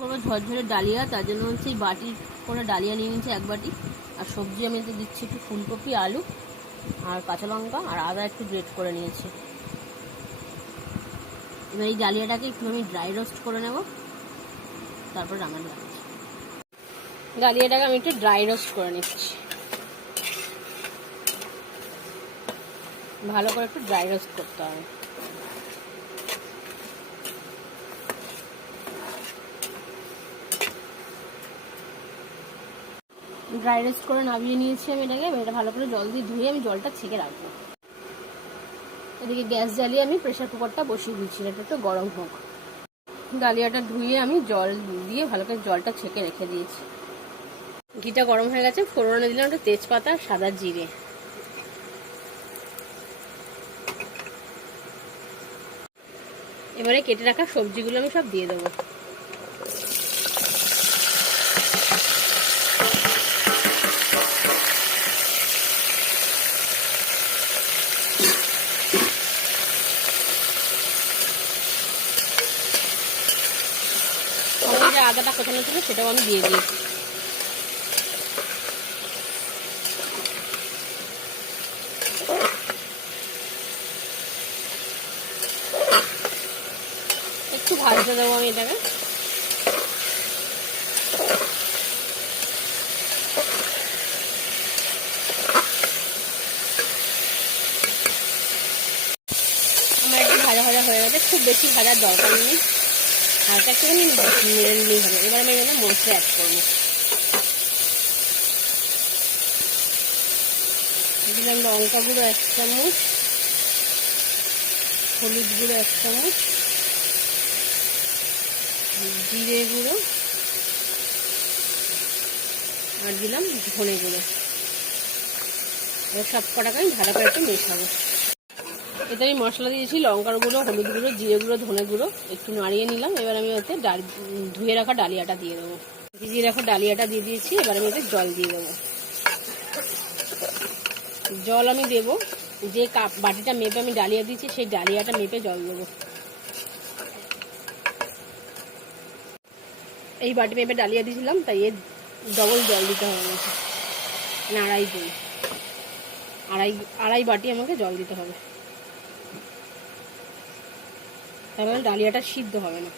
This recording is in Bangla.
করবো ঝরঝরে ডালিয়া, তার জন্য হচ্ছে এই বাটি করে ডালিয়া নিয়ে নিচ্ছে 1 বাটি। আর সবজি আমি তো দিচ্ছি একটু ফুলকপি, আলু আর কাঁচা লঙ্কা আর আদা একটু গ্রেট করে নিয়েছি। এবার এই ডালিয়াটাকে একটু আমি ড্রাই রোস্ট করে নেব, তারপর রান্না লাগছে। ডালিয়াটাকে আমি একটু ড্রাই রোস্ট করে নিচ্ছি, ভালো করে একটু ড্রাই রোস্ট করতে হবে। ড্রাই রোস্ট করে নামিয়ে নিয়েছি আমি এটাকে। এটা ভালো করে জল দিয়ে ধুয়ে আমি জলটা ছেঁকে রাখবো। এদিকে গ্যাস জ্বালিয়ে আমি প্রেশার কুকারটা বসিয়ে দিচ্ছি, এটা একটু গরম হোক। ডালিয়াটা ধুয়ে আমি জল দিয়ে ভালো করে জলটা ছেঁকে রেখে দিয়েছি। ঘিটা গরম হয়ে গেছে, ফোড়নে দিলাম একটু তেজপাতা, সাদা জিরে। এবারে কেটে রাখা সবজিগুলো আমি সব দিয়ে দেবো। যে আদাটা কোথানো ছিল সেটাও আমি দিয়ে দিয়েছি। একটু ভাজতে দেবো আমি এটাকে। আমার একটু ভাজা ভাজা হয়ে গেছে, খুব বেশি ভাজার দরকার নেই, হালকা একটুখানি নেড়ে নিলেই হবে। এবার আমি এখানে মশলা অ্যাড করবো। দিলাম লঙ্কা গুঁড়ো 1 চামচ, হলুদ গুঁড়ো 1 চামচ, জিরে গুঁড়ো আর দিলাম ধনে গুঁড়ো। এবার সব কটাকে আমি ভালো করে একটু মেশাবো। এতে আমি মশলা দিয়েছি লঙ্কার গুঁড়ো, হলুদ গুঁড়ো, জিরে গুঁড়ো, ধনে গুঁড়ো, একটু নাড়িয়ে নিলাম। এবার আমি ওতে ধুয়ে রাখা ডালিয়াটা দিয়ে দেবো। ভিজিয়ে রাখা ডালিয়াটা দিয়ে দিয়েছি। এবার আমি ওতে জল দিয়ে দেবো। জল আমি দেবো যে বাটিটা মেপে আমি ডালিয়া দিয়েছি সেই ডালিয়াটা মেপে জল দেবো। এই বাটি মেপে ডালিয়া দিয়েছিলাম, তাই এর ডবল জল দিতে হবে আমাকে, মানে আড়াই বাটি আমাকে জল দিতে হবে, তাহলে ডালিয়াটা সিদ্ধ হবে না।